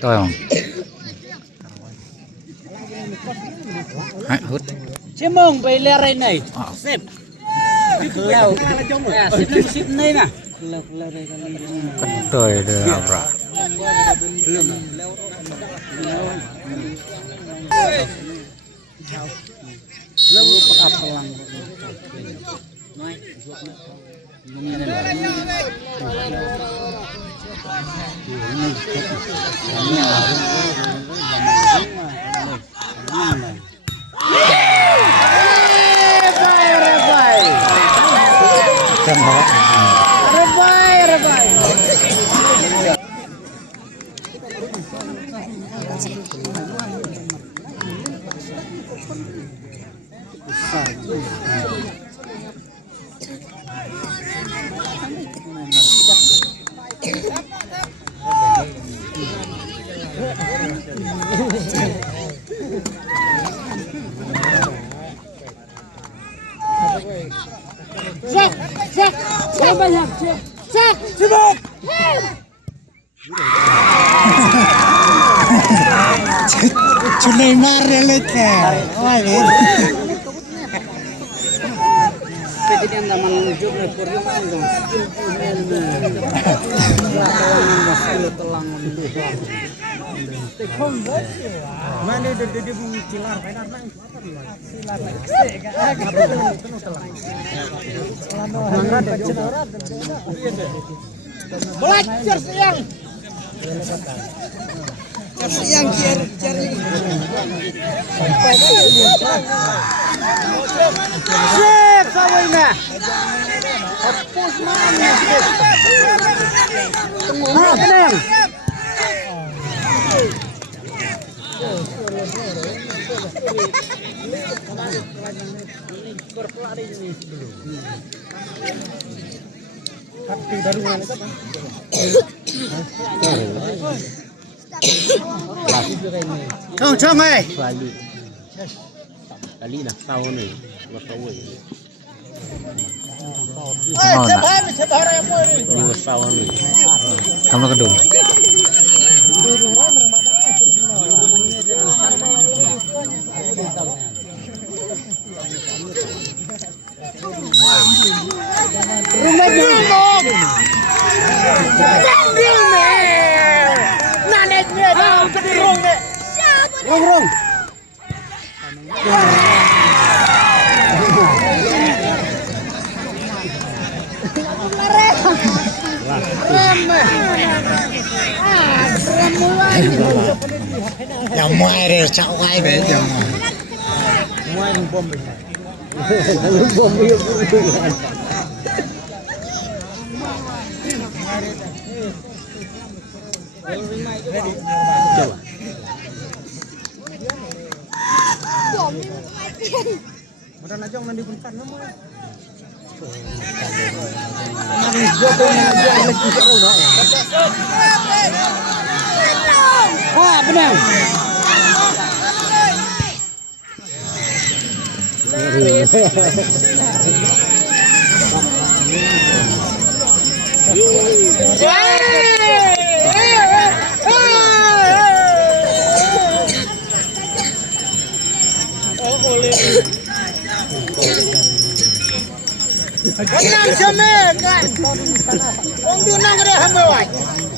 Tôi không? Hãy hút. Chứ mong bây lê này xếp leo xếp này nè Tôi đưa apa? lalu pekat pelang nói Neymar relate wah ini kejadian zaman job na perjuangan dong mana dia bunyi cilar penar nang cilar belajar siang yang cari siap sawina hapus mana tengah tenang berpelari ini hati dari mana Chong ơi. Kali lah sau này và sau này Ngon nak. đi vào sau này Kamu kedung. Rong. Yang mai deh, cak mai deh, yang mai. coba Benar.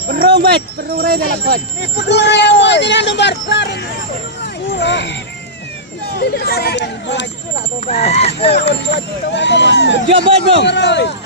perung bet perung ray dalam kot jabat dong perung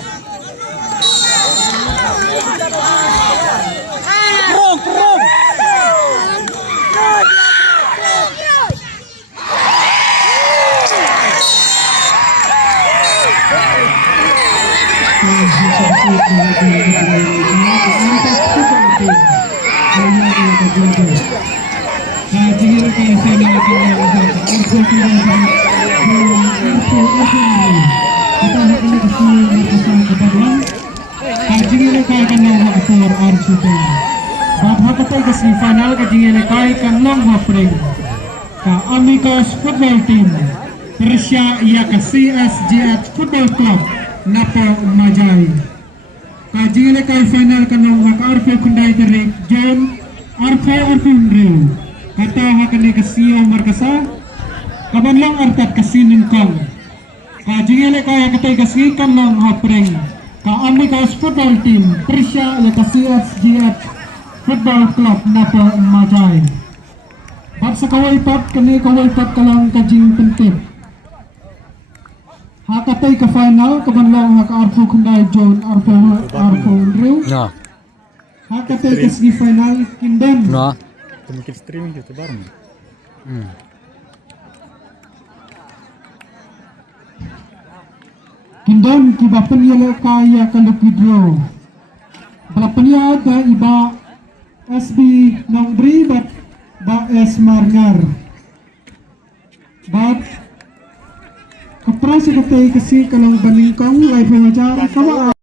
final kajingan kai kan long hapring ka Amigos Football Team Persia ia ke CSGH Football Club Napo Majai kajingan kai final kan long hak arfe kundai terik John arfe arfundri kata hak ni ke CEO markasa kaban long artat ke siningkong kajingan kai katai ke kan long hapring ka Amigos Football Team Persia ia ke CSGH Football Club Napo Majai. Bab sekawai pat kini kawai pat kalang kajing pentip. Hakatai ke final kebanlang hak arfu kundai John arfu Andrew. No. Hakatai ke segi final Kinden. No. Mungkin streaming gitu bareng. Kinden kiba penyelo kaya kalau video. Berapanya ada iba SB Nongdri ba S Marngar bat keprasi ketai kesi kalau baningkong live wajar sama